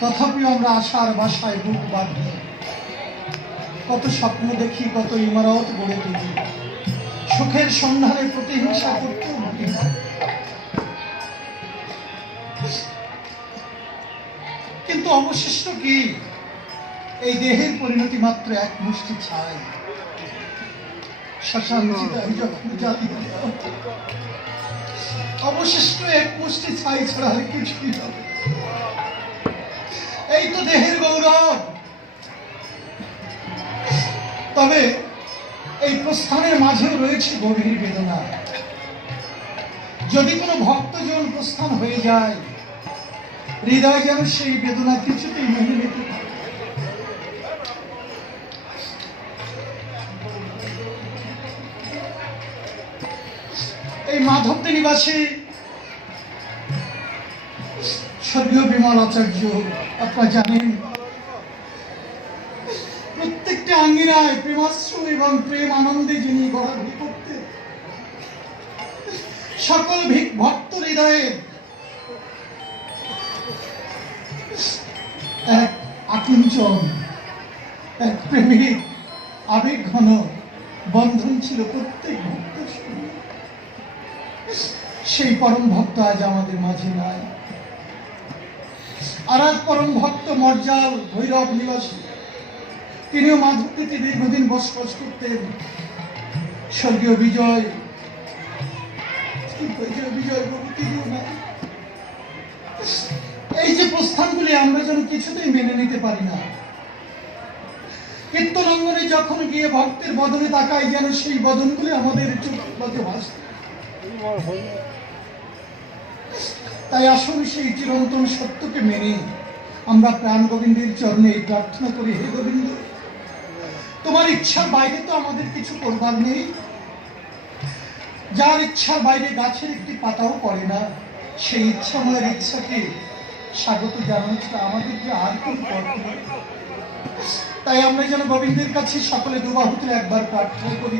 তথাপি আমরা আশার বাসায় বুক বাঁধি। কত স্বপ্ন দেখি, কত ইমারত গড়ে তুলি। সুখের সন্ধানে প্রতিহিংসা না। কিন্তু অবশিষ্ট কি? এই দেহের পরিণতি মাত্র এক মুষ্টি ছাই। অবশিষ্ট এক মুষ্টি ছাই ছাড়া আর কিছুই হবে। এই তো দেহের গৌরব। তবে এই প্রস্থানের মাঝেও রয়েছে গভীর বেদনা। যদি কোনো ভক্তজন প্রস্থান হয়ে যায়, হৃদয় যেন সেই বেদনা কিছুতেই মেনে নিতে এই মাধবদী নিবাসী স্বর্গীয় বিমল আচার্য আপনারা জানেন, প্রত্যেকটা আঙ্গিনায় প্রেমাশ্রু এবং প্রেম আনন্দে যিনি গড়াগড়ি করতেন, সকল ভিক ভক্ত হৃদয়ে এক আকুঞ্চন, এক প্রেমিক আবেগ ঘন বন্ধন ছিল প্রত্যেক ভক্তের সেই পরম ভক্ত আজ আমাদের মাঝে নাই। আর পরম ভক্ত মর্যাল ভৈরব নিবাসী। তিনিও মাধবীতে দীর্ঘদিন বসবাস করতেন। স্বর্গীয় বিজয় বিজয়। এই যে প্রস্থানগুলি আমরা যেন কিছুতেই মেনে নিতে পারি না। কীর্তনঙ্গনে যখন গিয়ে ভক্তের বদনে তাকাই যেন সেই বদনগুলি আমাদের মাঝে ভাসে। তাই আসুন সেই চিরন্তন সত্যকে মেনে আমরা প্রাণ গোবিন্দের চরণে এই প্রার্থনা করি, হে গোবিন্দ। তোমার ইচ্ছার বাইরে তো আমাদের কিছু করবার নেই। যার ইচ্ছার বাইরে গাছের একটি পাতাও পড়ে না, সেই ইচ্ছা আমাদের ইচ্ছাকে স্বাগত জানাচ্ছে আমাদের যে আর কোন তাই আমরা যেন গোবিন্দের কাছে সকলে দুবাহুতে একবার প্রার্থনা করি।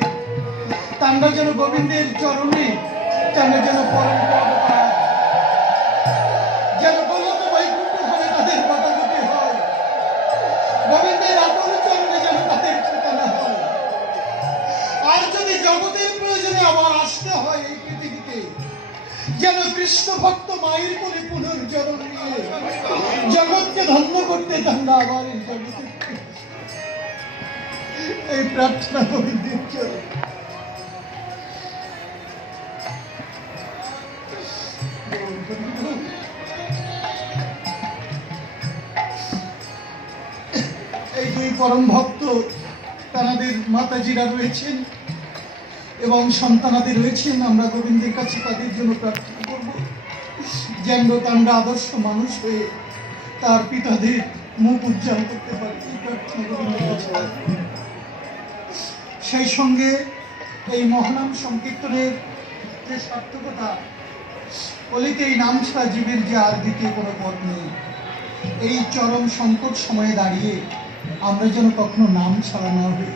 তা আমরা যেন গোবিন্দের চরণে তা আমরা যেন পরম যেন কৃষ্ণ ভক্ত মায়ের করে পুনর্জন্ম নিয়ে জগৎকে ধন্য করতে আমরা আবার এই জগতে এই প্রার্থনা গোবিন্দের চরণে এই দুই পরম ভক্ত তাদের মাতাজিরা রয়েছেন এবং সন্তানাদি রয়েছেন। আমরা গোবিন্দের কাছে তাদের জন্য প্রার্থনা করব। যেন তান্ডা আদর্শ মানুষ হয়ে তার পিতাদের মুখ উজ্জ্বল করতে পারে। এই প্রার্থনা গোবিন্দের কাছে সেই সঙ্গে এই মহানাম সংকীর্তনের যে সার্থকতা বলিতে এই নাম ছাড়া জীবের যে আর দ্বিতীয় কোনো পথ নেই, এই চরম সংকট সময়ে দাঁড়িয়ে আমরা যেন কখনো নাম ছাড়া না হয়ে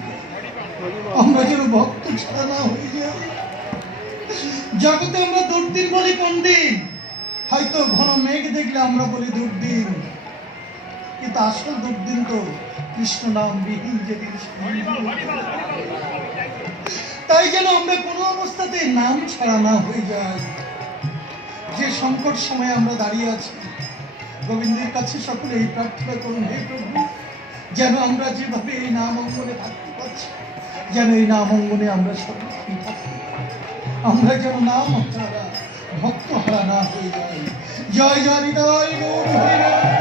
আমরা যেন ভক্ত ছাড়া না হয়ে যাই জগতে আমরা দুর্দিন বলি কোন দিন? হয়তো ঘন মেঘ দেখলে আমরা বলি দুর্দিন। কিন্তু আসল দুর্দিন তো কৃষ্ণ নাম বিহীন যেদিন তাই যেন আমরা কোনো অবস্থাতে নাম ছাড়া না হয়ে যাই। যে সংকট সময়ে আমরা দাঁড়িয়ে আছি, গোবিন্দের কাছে সকলে এই প্রার্থনা করুন, হে প্রভু, যেন আমরা যেভাবে এই নাম অঙ্গনে থাকতে পারছি যেন এই নাম অঙ্গনে আমরা সত্যি থাকি। আমরা যেন নাম হারা ভক্ত হারা না হয়ে যাই। জয় জয় হৃদয়, গৌর হরি